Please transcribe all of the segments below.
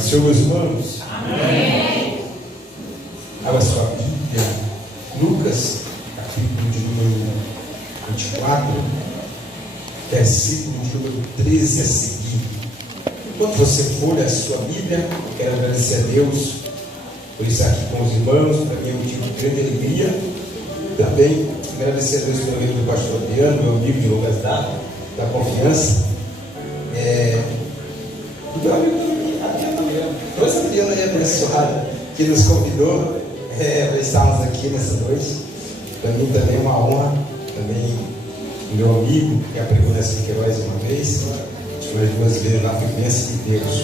Senhor, meus irmãos. Amém. Abra sua Bíblia, Lucas, capítulo de número 24, versículo de número 13 a seguir. Enquanto você folha a sua Bíblia, eu quero agradecer a Deus por estar aqui com os irmãos. Para mim é um motivo de grande alegria. Também agradecer a Deus pelo amigo do pastor Adriano, meu amigo de longas datas, da confiança. O meu amigo trouxe a Adriana aí abençoada, que nos convidou para estarmos aqui nessa noite. Para mim também é uma honra. Também o meu amigo, que apregou nessa Queiroz uma vez, mas duas vezes na presença de Deus.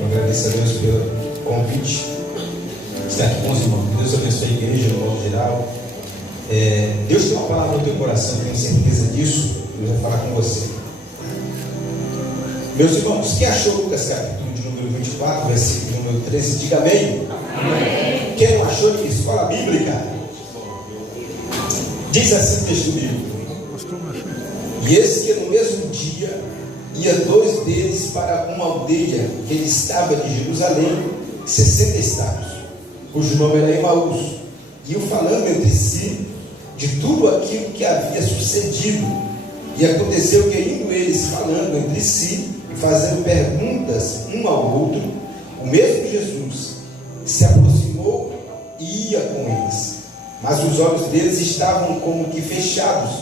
Eu agradeço a Deus pelo convite. Estar aqui com os irmãos. Deus abençoe a igreja no modo geral. Deus tem uma palavra no teu coração, tenho certeza disso. Eu vou falar com você. Meus irmãos, quem achou Lucas capítulo de número 24, versículo número 13, diga amém. Amém. Quem não achou de escola bíblica? Diz assim o texto bíblico: e eis que no mesmo dia ia dois deles para uma aldeia que estava de Jerusalém, 60 estados, cujo nome era Emaús, iam falando entre si de tudo aquilo que havia sucedido. E aconteceu que, indo eles falando entre si, fazendo perguntas um ao outro, o mesmo Jesus se aproximou e ia com eles, mas os olhos deles estavam como que fechados,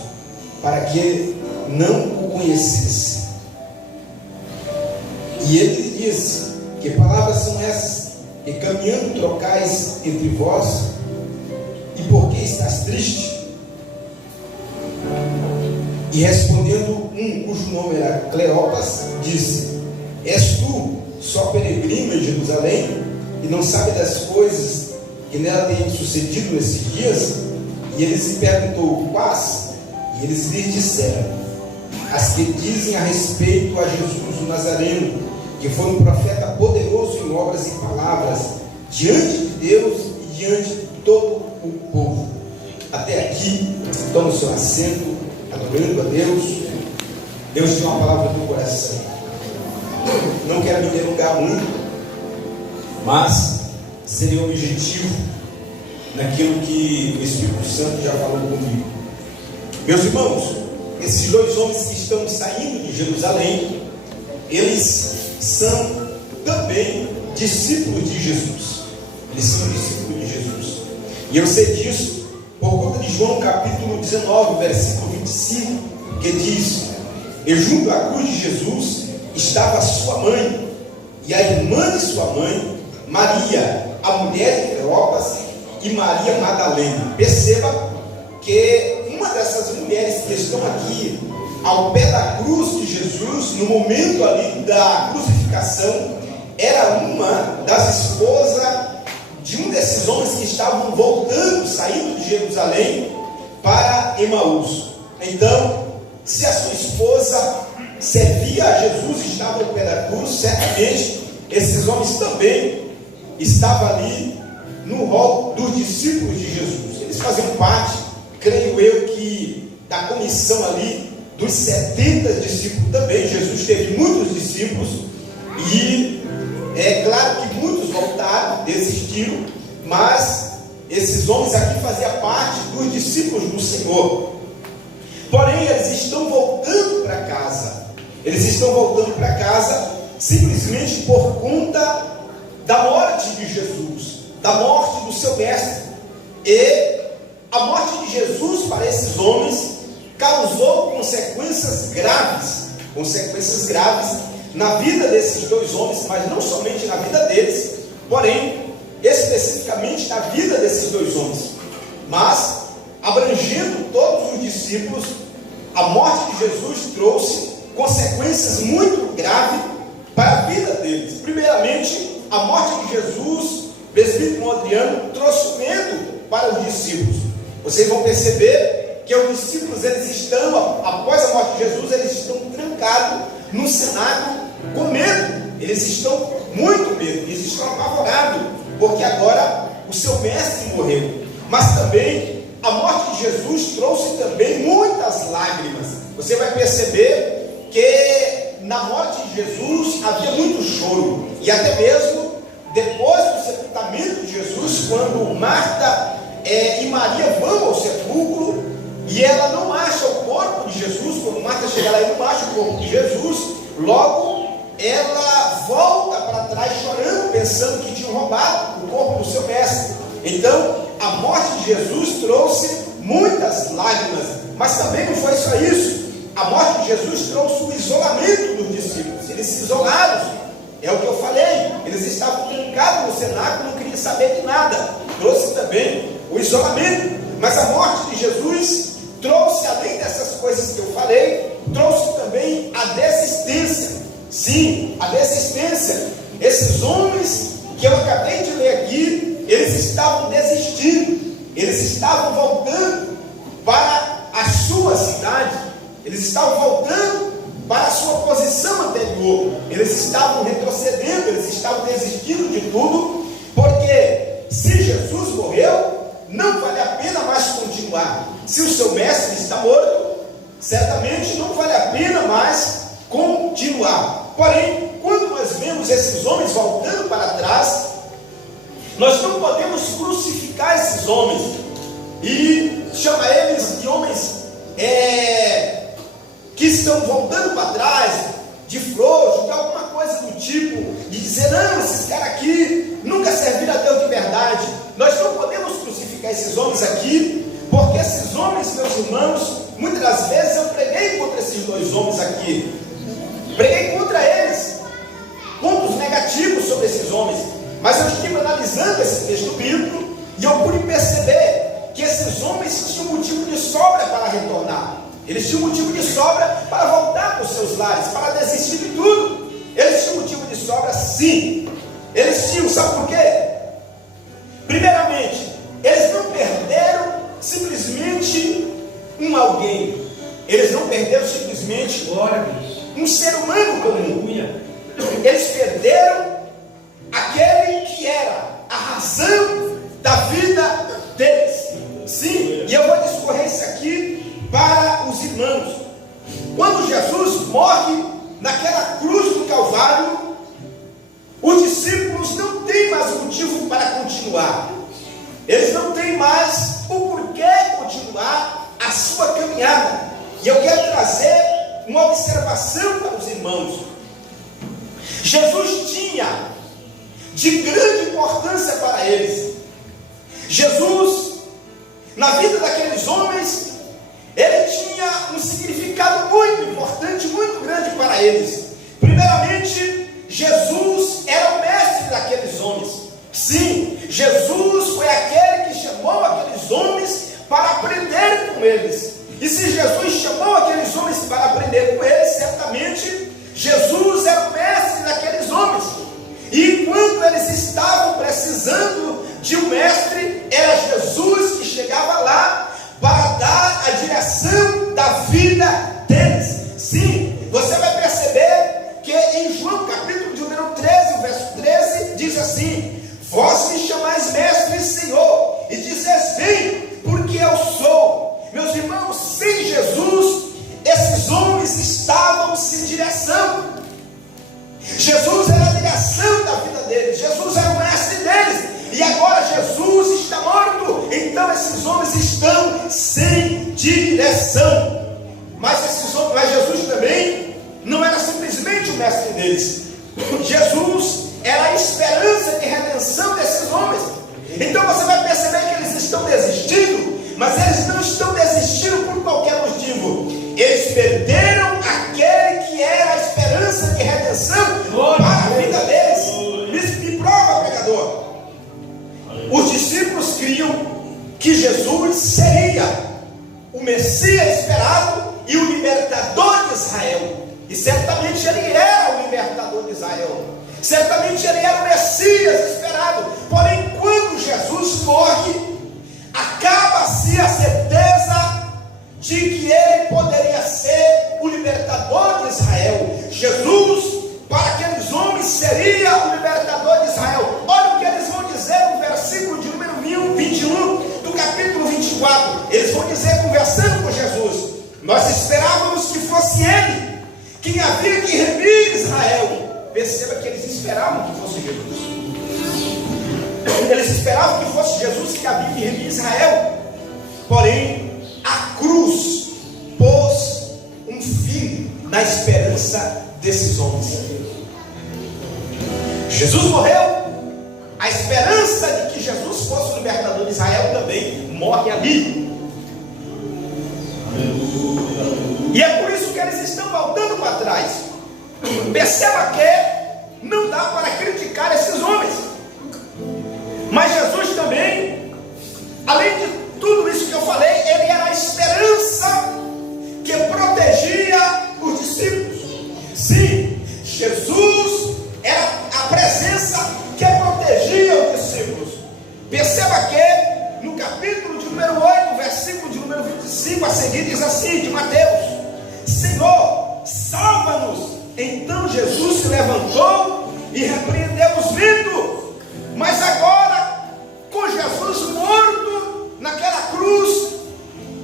para que não o conhecesse. E ele disse: que palavras são essas que caminhando trocais entre vós, e por que estás triste? E respondendo cujo nome era Cleopas, disse: és tu só peregrino em Jerusalém, e não sabe das coisas que nela têm sucedido nesses dias? E ele se perguntou: quais? E eles lhe disseram: as que dizem a respeito a Jesus o Nazareno, que foi um profeta poderoso em obras e palavras, diante de Deus e diante de todo o povo. Até aqui, toma o seu assento, adorando a Deus. Deus tem uma palavra no coração. Não quero me delongar muito, mas seria objetivo naquilo que o Espírito Santo já falou comigo. Meus irmãos, esses dois homens que estão saindo de Jerusalém, eles são também discípulos de Jesus. Eles são discípulos de Jesus. E eu sei disso por conta de João capítulo 19, versículo 25, que diz: e junto à cruz de Jesus estava sua mãe e a irmã de sua mãe, Maria, a mulher de Cleopas, e Maria Madalena. Perceba que uma dessas mulheres que estão aqui ao pé da cruz de Jesus, no momento ali da crucificação, era uma das esposas de um desses homens que estavam voltando, saindo de Jerusalém para Emaús. Então, se a sua esposa servia a Jesus e estava ao pé da cruz, certamente esses homens também estavam ali no rol dos discípulos de Jesus. Eles faziam parte, creio eu, que da comissão ali dos 70 discípulos também. Jesus teve muitos discípulos e é claro que muitos voltaram, desistiram, mas esses homens aqui faziam parte dos discípulos do Senhor. Porém, eles estão voltando para casa. Eles estão voltando para casa simplesmente por conta da morte de Jesus, da morte do seu mestre. E a morte de Jesus para esses homens causou consequências graves na vida desses dois homens, mas não somente na vida deles, porém especificamente na vida desses dois homens, mas abrangendo todos os discípulos. A morte de Jesus trouxe consequências muito graves para a vida deles. Primeiramente, a morte de Jesus, presbítero Adriano, trouxe medo para os discípulos. Vocês vão perceber que os discípulos, eles estão, após a morte de Jesus, eles estão trancados no cenáculo com medo. Eles estão muito medo, eles estão apavorados, porque agora o seu mestre morreu. Mas também a morte de Jesus trouxe também muitas lágrimas. Você vai perceber que na morte de Jesus havia muito choro, e até mesmo depois do sepultamento de Jesus, quando Marta e Maria vão ao sepulcro, e ela não acha o corpo de Jesus. Quando Marta chega lá e não acha o corpo de Jesus, logo ela volta para trás chorando, pensando que tinham roubado o corpo do seu mestre. Então a morte de Jesus trouxe muitas lágrimas, mas também não foi só isso. A morte de Jesus trouxe o isolamento dos discípulos. Eles se isolaram, é o que eu falei, eles estavam trancados no cenáculo, não queriam saber de nada. Trouxe também o isolamento. Mas a morte de Jesus trouxe, além dessas coisas que eu falei, trouxe também a desistência. Sim, a desistência. Esses homens que eu acabei de ler aqui, eles estavam desistindo, eles estavam voltando para a sua cidade, eles estavam voltando para a sua posição anterior, eles estavam retrocedendo, eles estavam desistindo de tudo, porque se Jesus morreu, não vale a pena mais continuar. Se o seu mestre está morto, certamente não vale a pena mais continuar. Porém, quando nós vemos esses homens voltando para trás, nós não podemos crucificar esses homens e chamar eles de homens que estão voltando para trás, de frouxo, de alguma coisa do tipo, de dizer, não, esses caras aqui nunca serviram a Deus de verdade. Nós não podemos crucificar esses homens aqui, porque esses homens, meus irmãos, muitas das vezes eu preguei contra esses dois homens aqui, preguei contra eles, pontos negativos sobre esses homens, mas eu estive analisando esse texto bíblico e eu pude perceber que esses homens tinham motivo de sobra para retornar. Eles tinham motivo de sobra para voltar para os seus lares, para desistir de tudo. Eles tinham motivo de sobra, sim. Eles tinham, sabe por quê? Primeiramente, eles não perderam simplesmente um alguém. Eles não perderam simplesmente um ser humano comum. Eles perderam aquele que era a razão da vida deles. Sim, e eu vou discorrer isso aqui para os irmãos. Quando Jesus morre naquela cruz do Calvário, os discípulos não têm mais motivo para continuar. Eles não têm mais o porquê continuar a sua caminhada. E eu quero trazer uma observação para os irmãos. Jesus tinha de grande importância para eles. Jesus, na vida daqueles homens, ele tinha um significado muito importante, muito grande para eles. Primeiramente, Jesus era o mestre daqueles homens. Sim, Jesus foi aquele que chamou aqueles homens para aprender com eles. E se Jesus chamou aqueles homens para aprender com eles, certamente Jesus era o mestre daqueles homens. E quando eles estavam precisando de um mestre, era Jesus que chegava lá para dar a direção da vida deles. Sim, você vai perceber que em João capítulo de número 13, o verso 13, diz assim: vós me chamais mestre e Senhor, e dizes bem, porque eu sou. Meus irmãos, sem Jesus, esses homens estavam sem direção. Jesus era a direção da vida deles, Jesus era o mestre deles, e agora Jesus está morto, então esses homens estão sem direção. Mas Jesus também não era simplesmente o mestre deles. Jesus era a esperança de redenção desses homens. Então você vai perceber que eles estão desistindo, mas eles não estão desistindo por qualquer motivo. Eles perderam aquele que era a esperança de redenção para a vida deles. Me prova, pregador. Os discípulos criam que Jesus seria o Messias esperado e o libertador de Israel. E certamente ele era o libertador de Israel. Certamente ele era o Messias esperado. Porém, quando Jesus morre, acaba-se a certeza de que ele poderia ser o libertador de Israel. Jesus, para aqueles homens, seria o libertador de Israel. Olha o que eles vão dizer no versículo de número 21 do capítulo 24. Eles vão dizer, conversando com Jesus: nós esperávamos que fosse ele quem havia que remir Israel. Perceba que eles esperavam que fosse Jesus. Eles esperavam que fosse Jesus que havia que remir Israel. Porém, a cruz pôs um fim na esperança desses homens. Jesus morreu. A esperança de que Jesus fosse o libertador de Israel também morre ali. E é por isso que eles estão voltando para trás. Perceba que não dá para criticar esses homens. Mas Jesus também, além de tudo isso que eu falei, ele era a esperança que protegia os discípulos. Sim, Jesus era a presença que protegia os discípulos. Perceba que no capítulo de número 8, versículo de número 25 a seguir, diz assim, de Mateus: Senhor, salva-nos. Então Jesus se levantou e repreendeu os ventos. Mas agora, com Jesus morto naquela cruz,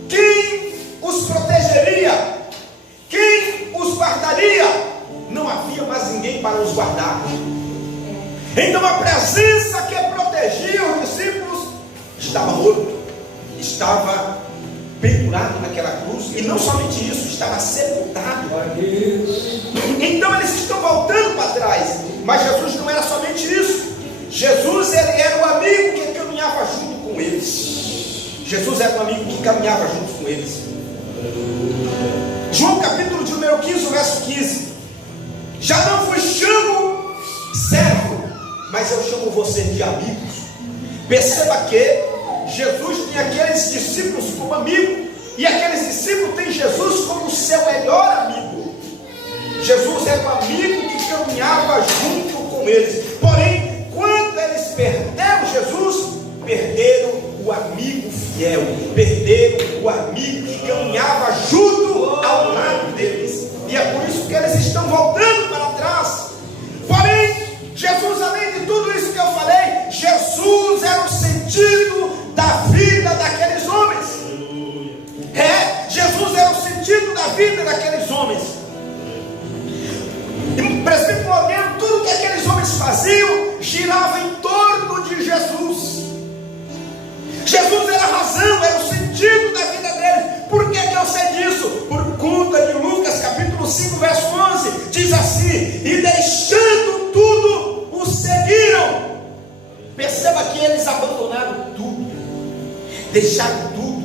quem os protegeria? Quem os guardaria? Não havia mais ninguém para os guardar. Então a presença que protegia os discípulos estava morto, estava pendurado naquela cruz, e não somente isso, estava sepultado. Então eles estão voltando para trás, mas Jesus não era somente isso. Jesus, ele era o amigo que caminhava junto com eles. Jesus era um amigo que caminhava junto com eles. João capítulo de número 15, verso 15: já não vos chamo servo, mas eu chamo você de amigos. Perceba que Jesus tem aqueles discípulos como amigo, e aqueles discípulos têm Jesus como seu melhor amigo. Jesus era um amigo que caminhava junto com eles. Porém, quando eles perderam Jesus, perderam o amigo fiel, perderam o amigo que caminhava junto ao lado deles. E é por isso que eles estão voltando para trás. Porém, Jesus, além de tudo isso que eu falei, Jesus era o sentido da vida daqueles homens. Jesus era o sentido da vida daqueles homens. E presbítero Moreno, tudo que aqueles homens faziam girava em torno de Jesus. Jesus era a razão, era o sentido da vida deles. Por que eu sei disso? Por conta de Lucas capítulo 5, verso 11, diz assim: e deixando tudo, o seguiram. Perceba que eles abandonaram tudo, deixaram tudo.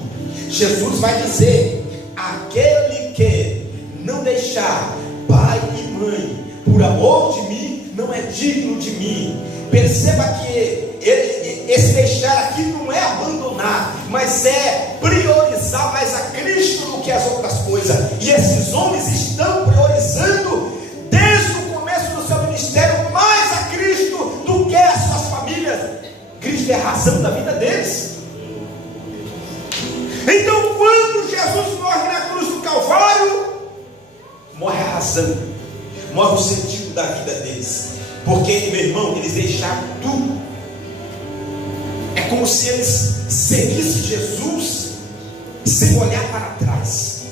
Jesus vai dizer: aquele que não deixar pai e mãe por amor de mim, não é digno de mim. Perceba que esse deixar aqui não é abandonar, mas é priorizar mais a Cristo do que as outras coisas. E esses homens estão priorizando desde o começo do seu ministério mais a Cristo do que as suas famílias. Cristo é a razão da vida deles. Então, quando Jesus morre na cruz do Calvário, morre a razão, morre o sentido da vida deles. Porque, meu irmão, eles deixaram tudo. É como se eles seguissem Jesus sem olhar para trás.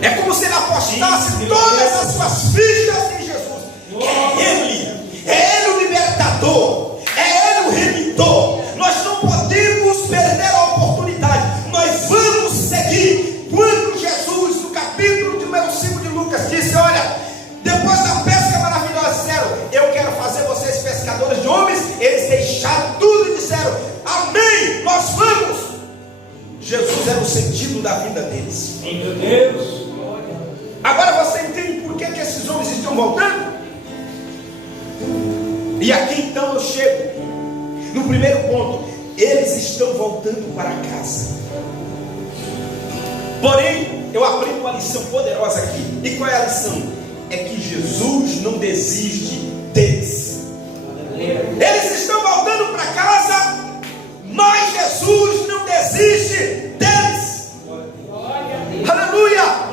É como se ele apostasse todas as suas fichas em Jesus. É Ele o libertador, é Ele o redentor. Nós não podemos perder a oportunidade. Nós vamos seguir. Quando Jesus, no capítulo de número 5 de Lucas, disse: olha, depois da pesca maravilhosa, disseram: eu quero fazer vocês pescadores de homens. Eles deixaram tudo e disseram: amém, nós vamos. Jesus era o sentido da vida deles. Meu Deus. Agora você entende por que esses homens estão voltando? E aqui então eu chego no primeiro ponto: eles estão voltando para casa. Porém, eu aprendo uma lição poderosa aqui. E qual é a lição? É que Jesus não desiste deles. Eles estão voltando para casa, mas Jesus não desiste deles. Aleluia!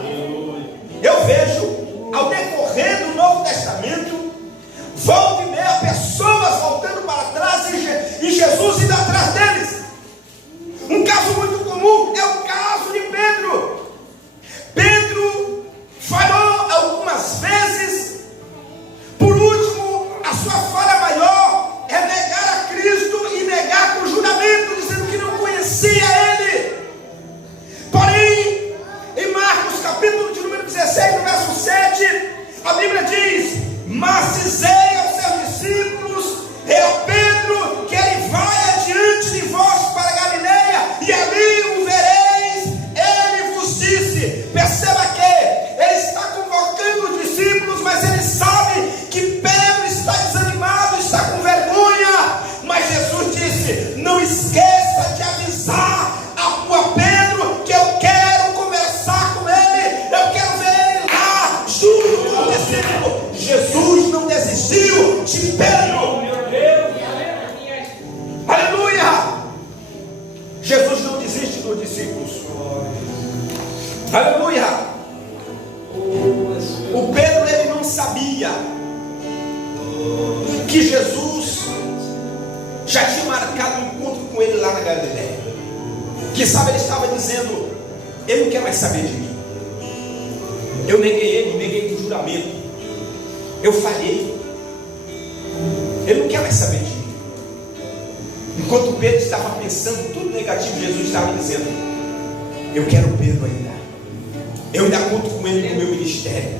Eu vejo, ao decorrer do Novo Testamento, volta e meia pessoas voltando para trás e Jesus indo atrás deles. Um caso muito comum é o caso de Pedro. Pedro falhou. esqueça de avisar a Pedro que eu quero conversar com ele, eu quero ver ele lá junto com o discípulo. Jesus não desistiu de Pedro. Aleluia! Jesus não desiste dos discípulos. Aleluia! O Pedro, ele não sabia que Jesus já tinha marcado um encontro com ele lá na Galileia. Que sabe, ele estava dizendo: ele não quer mais saber de mim. Eu neguei ele, neguei com juramento. Eu falhei. Ele não quer mais saber de mim. Enquanto Pedro estava pensando tudo negativo, Jesus estava dizendo: eu quero Pedro ainda. Eu ainda conto com ele no meu ministério.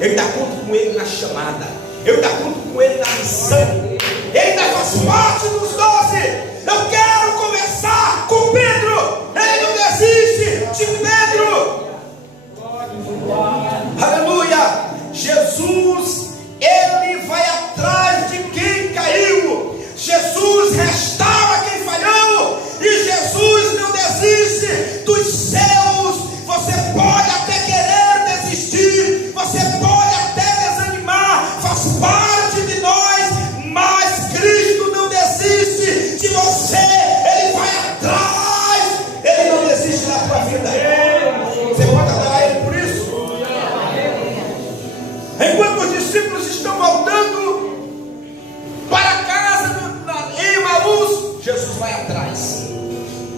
Eu ainda conto com ele na chamada. Eu ainda conto com ele na missão. Ele ainda faz parte dos 12. Eu quero conversar com Pedro. Ele não desiste de Pedro. Aleluia. Jesus, ele vai atrás de quem caiu. Jesus restaura quem falhou. E Jesus não desiste dos seus. Você pode até querer desistir, você pode até desanimar, faz parte de nós, mas Cristo não desiste de você. Ele vai atrás, ele não desiste da tua vida. Você pode adorar ele por isso? Enquanto os discípulos estão voltando para casa em Emaús, Jesus vai atrás.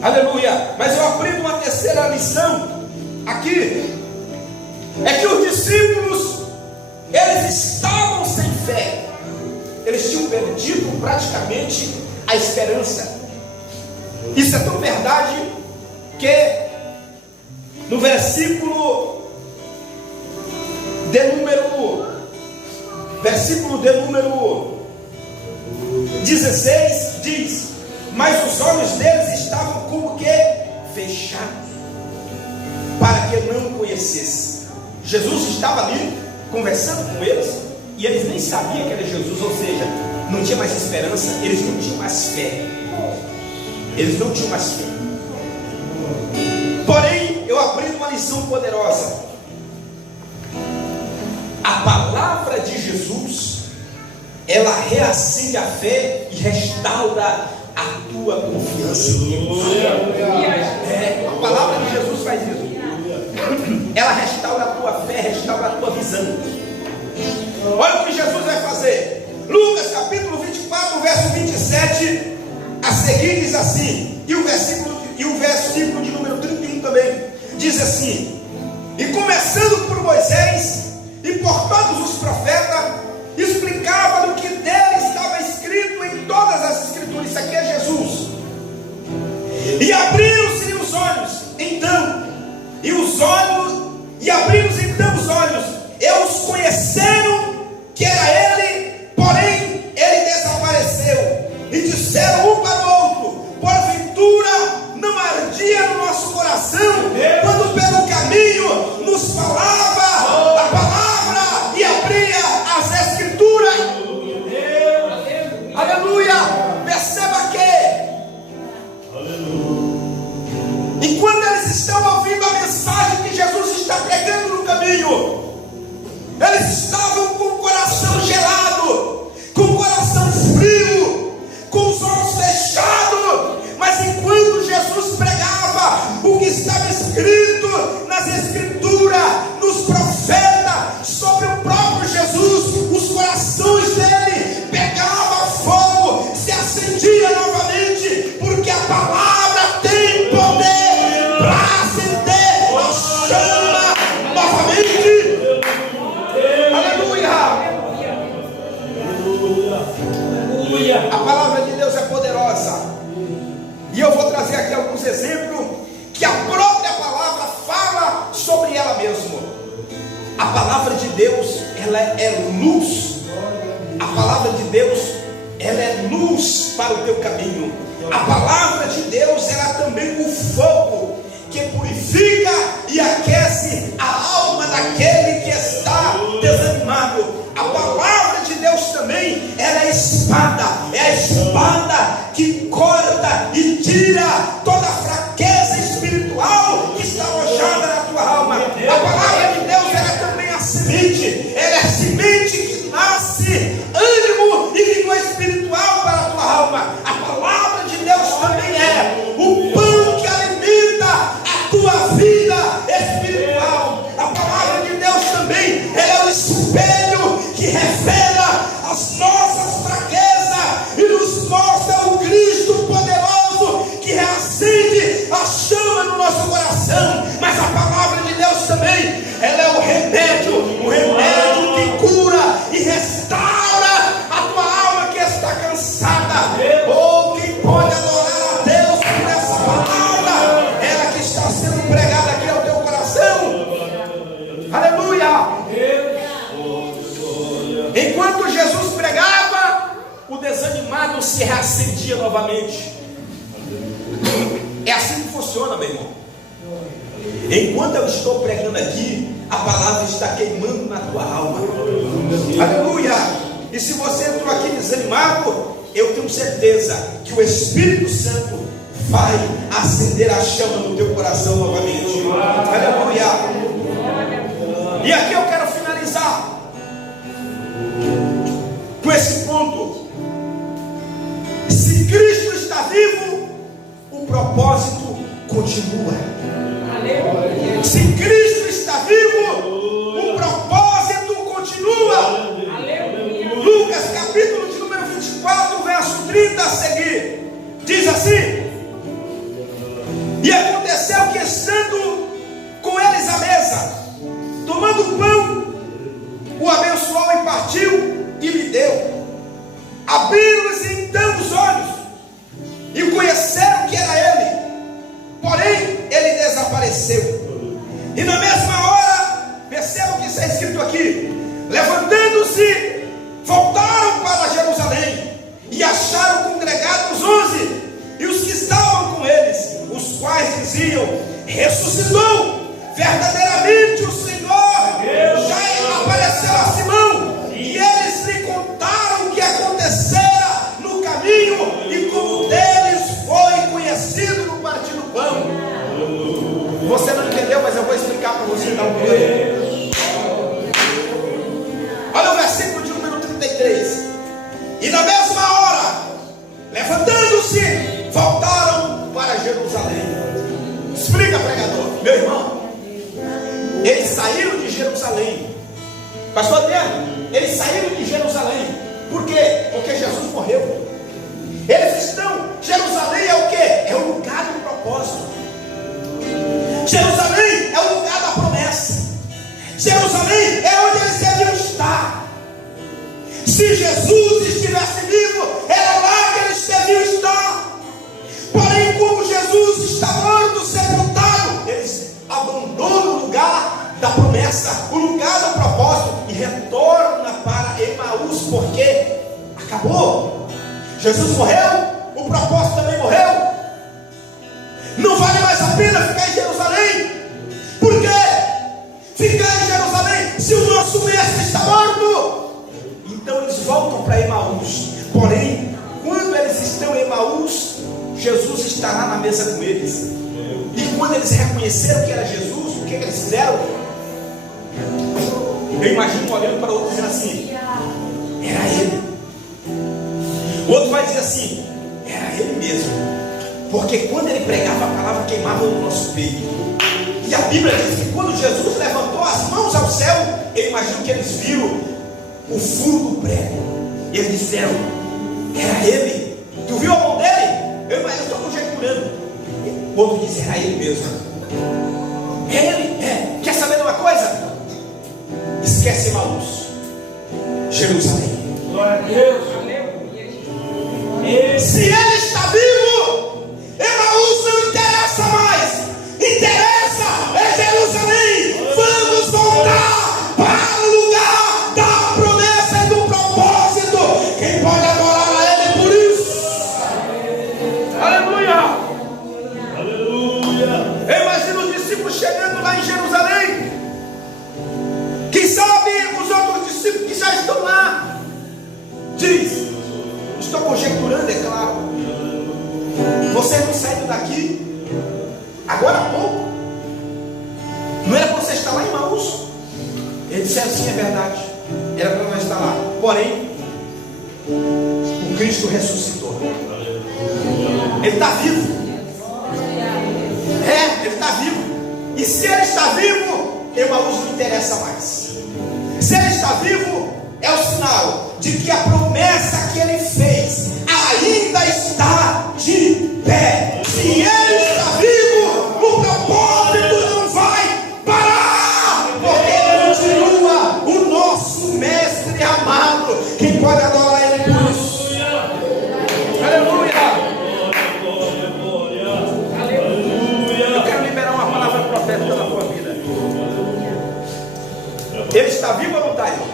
Aleluia. Mas eu aprendo uma terceira lição aqui, é que os discípulos, eles estavam sem fé. Eles tinham perdido praticamente a esperança. Isso é tão verdade que no versículo de número 16 diz: mas os olhos deles estavam como que fechados, para que não o conhecesse. Jesus estava ali conversando com eles e eles nem sabiam que era Jesus, ou seja, não tinha mais esperança, eles não tinham mais fé. Eles não tinham mais fé. Porém, eu aprendi uma lição poderosa. A palavra de Jesus, ela reacende a fé e restaura a tua confiança em Deus. A palavra de Jesus faz isso. Ela restaura a tua fé, restaura a tua visão. Olha o que Jesus vai fazer. Lucas capítulo 24, verso 27 a seguir diz assim, e o versículo de número 31 também diz assim: e começando por Moisés e por todos os profetas, explicava do que dele estava escrito em todas as escrituras. Isso aqui é Jesus. E abriram-se os olhos, então, abriram-se então os olhos, e os conheceram que era ele, porém ele desapareceu. E disseram um para o outro: porventura não ardia no nosso coração quando pelo caminho nos falava a palavra e abria as escrituras? Aleluia! Perceba que enquanto eles estão ouvindo a mensagem que Jesus está pregando no caminho, eles estavam com o coração gelado, com o coração frio, com os olhos fechados. Mas enquanto Jesus pregava o que estava escrito nas escrituras, nos profetas, sobre o próprio Jesus, os corações dele pegavam fogo, se acendia novamente, porque a palavra tem poder para acender a chama novamente. Aleluia! A palavra de Deus é poderosa. E eu vou trazer aqui alguns exemplos que a própria palavra fala sobre ela mesma. A palavra de Deus, ela é luz. A palavra de Deus, ela é luz para o teu caminho. A palavra de Deus, ela é também o fogo que purifica e aquece a alma daquele que está desanimado. A palavra de Deus também, ela é a espada que corta e tira toda a fraqueza espiritual que está alojada na tua alma. A palavra de Deus, ela é também a semente. Ela é a semente que nasce ânimo e vigor espiritual para a tua alma. A palavra de Deus também é o pão que alimenta a tua vida espiritual. A palavra de Deus também é o espelho que revela as nossas fraquezas e nos mostra o Cristo poderoso que reacende a chama no nosso coração. Mas a palavra de Deus também, ela é o remédio que cura e restaura a tua alma que está cansada. Oh, quem pode adorar a Deus por essa palavra, ela que está sendo pregada aqui ao teu coração. Aleluia! Enquanto Jesus pregava, o desanimado se reacendia novamente. É assim que funciona, meu irmão. Enquanto eu estou pregando aqui, a palavra está queimando na tua alma. Aleluia! E se você entrou aqui desanimado, eu tenho certeza que o Espírito Santo vai acender a chama no teu coração novamente. Aleluia! E aqui eu quero finalizar com esse ponto. Se Cristo está vivo, o propósito continua. Se Cristo está vivo, o propósito continua. Lucas capítulo de número 24, verso 30 a seguir, diz assim: e aconteceu que, estando com eles à mesa, tomando o pão, o abençoou e partiu e lhe deu. Abriram-lhes então os olhos e conheceram que era ele, porém ele desapareceu. E na mesma hora, percebam o que está escrito aqui: levantando-se, voltaram para Jerusalém e acharam congregados os 11 e os que estavam com eles, os quais diziam: ressuscitou, verdadeiramente o Senhor já apareceu a Simão. E eles lhe contaram o que acontecera no caminho e como deles foi conhecido no partir do pão. Você não entendeu, mas eu vou explicar para você dar um plano. Olha o versículo de número 33. E na mesma hora, levantando-se, voltaram para Jerusalém. Explica, pregador. Meu irmão, eles saíram de Jerusalém. Pastor Adriano, eles saíram de Jerusalém. Por quê? Porque Jesus morreu. Eles estão, Jerusalém é o quê? É o lugar do propósito. Jerusalém é o lugar da promessa. Jerusalém é onde eles deviam estar. Se Jesus estivesse vivo, era lá que eles deviam estar. Porém, como Jesus está morto, sepultado, eles abandonam o lugar da promessa, o lugar do propósito, e retornam para Emaús, porque acabou. Jesus morreu, o propósito também morreu. Não vale mais a pena ficar em Jerusalém. Por quê? Ficar em Jerusalém se o nosso mestre está morto. Então eles voltam para Emaús. Porém, quando eles estão em Emaús, Jesus estará na mesa com eles. E quando eles reconheceram que era Jesus, o que eles fizeram? Eu imagino olhando para o outro dizendo assim: era ele. O outro vai dizer assim: era ele mesmo. Porque quando ele pregava a palavra, queimava no nosso peito. E a Bíblia diz que quando Jesus levantou as mãos ao céu, eu imagino que eles viram o furo do prego. E eles disseram: era ele. Tu viu a mão dele? Eu estou conjecturando. O outro disse: era ele mesmo. É ele? É. Quer saber de uma coisa? Esquece Emaús. Jerusalém. Glória a Deus. Se ele está vivo, Emaús não interessa mais. Interessa é Jerusalém. Vamos voltar para o lugar da promessa e do propósito. Quem pode adorar a ele por isso? Aleluia. Aleluia. Eu imagino os discípulos chegando lá em Jerusalém. Quem sabe os outros discípulos que já estão lá diz: estou conjecturando, é claro, vocês não saíram aqui, agora há pouco. Não era para você estar lá em Maús. Ele disse assim, é verdade. Era para nós estar lá. Porém, o Cristo ressuscitou. Ele está vivo. Ele está vivo. E se ele está vivo, Emaús não interessa mais. Se ele está vivo, é o sinal de que a promessa que ele fez ainda está de pé. Se ele está vivo, o propósito não vai parar, porque continua o nosso mestre amado. Quem pode adorar ele por isso? Aleluia! Eu quero liberar uma palavra profética na tua vida. Ele está vivo ou não está, irmão?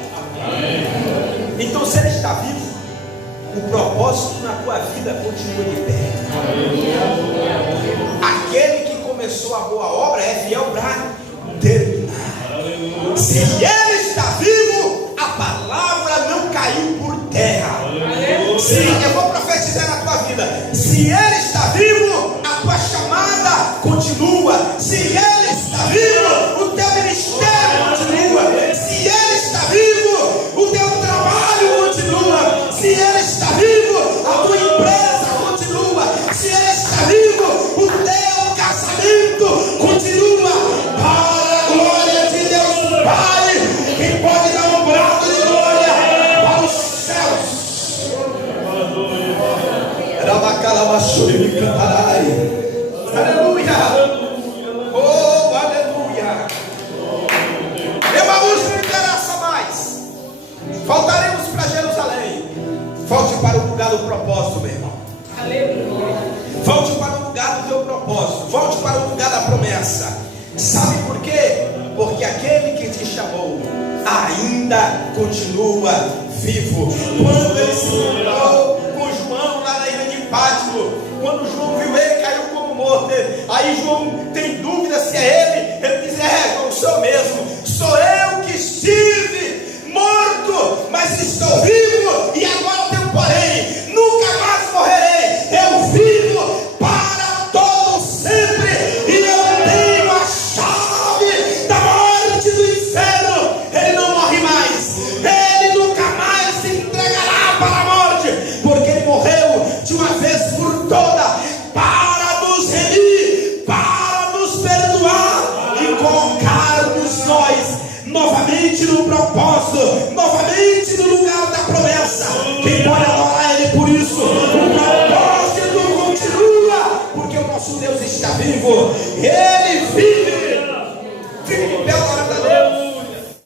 Então, se ele está vivo, o propósito na tua vida continua de pé. Aquele que começou a boa obra é fiel para terminar. Se ele está vivo, a palavra não caiu por terra. Sim, eu vou profetizar na tua vida. Se ele está vivo, a tua chamada continua. Se ele está vivo, o teu ministério continua. Se ele está vivo, o teu trabalho continua. Se ele está vivo, a tua empresa continua. Se ele está vivo, o teu casamento continua. Para a glória de Deus Pai, quem pode dar um brado de glória para os céus. Aleluia. Oh, aleluia. Emaús não interessa mais. Voltaremos para Jerusalém. Volte para o lugar do propósito, meu irmão. Aleluia. Volte para o lugar do teu propósito. Volte para o lugar da promessa. Sabe por quê? Porque aquele que te chamou ainda continua vivo. Quando ele se encontrou com João lá na ilha de Pátimo, quando João viu ele, caiu como morto. Aí João tem dúvida se é ele. Ele diz: João, sou mesmo. Sou eu que estive morto, mas estou vivo. E agora tem um porém: nunca mais morrerei. Eu vivo para todo sempre. E eu tenho a chave da morte do inferno. Ele não morre mais. Ele nunca mais se entregará para a morte, porque ele morreu de uma vez por toda para nos remir, para nos perdoar e colocar-nos nós novamente no propósito, novamente no lugar da promessa. Quem pode adorar ele por isso? O propósito continua, porque o nosso Deus está vivo.